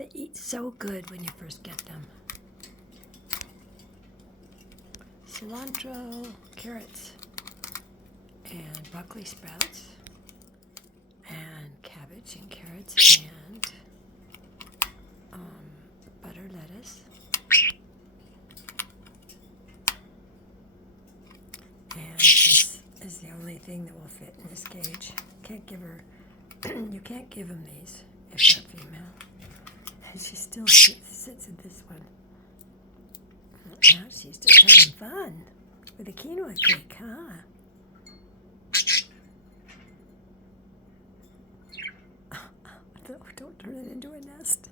They eat so good when you first get them. Cilantro, carrots, and broccoli sprouts, and cabbage and carrots, and butter lettuce, and this is the only thing that will fit in this cage. Can't give her, you can't give them these if they're female. And she still sits in this one. Now she's just having fun with a quinoa cake, huh? Don't turn it into a nest.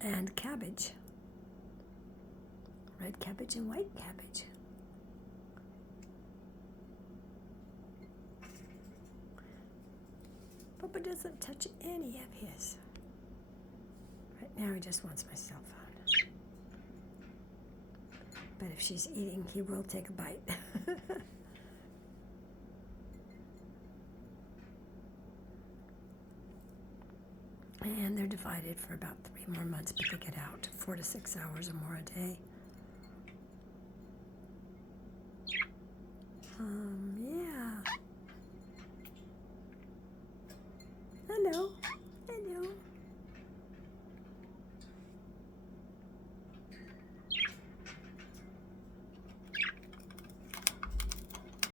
And cabbage. Red cabbage and white cabbage. Papa doesn't touch any of his. Right now he just wants my cell phone. But if she's eating, he will take a bite. And they're divided for about 3 more months, but they get out 4 to 6 hours or more a day.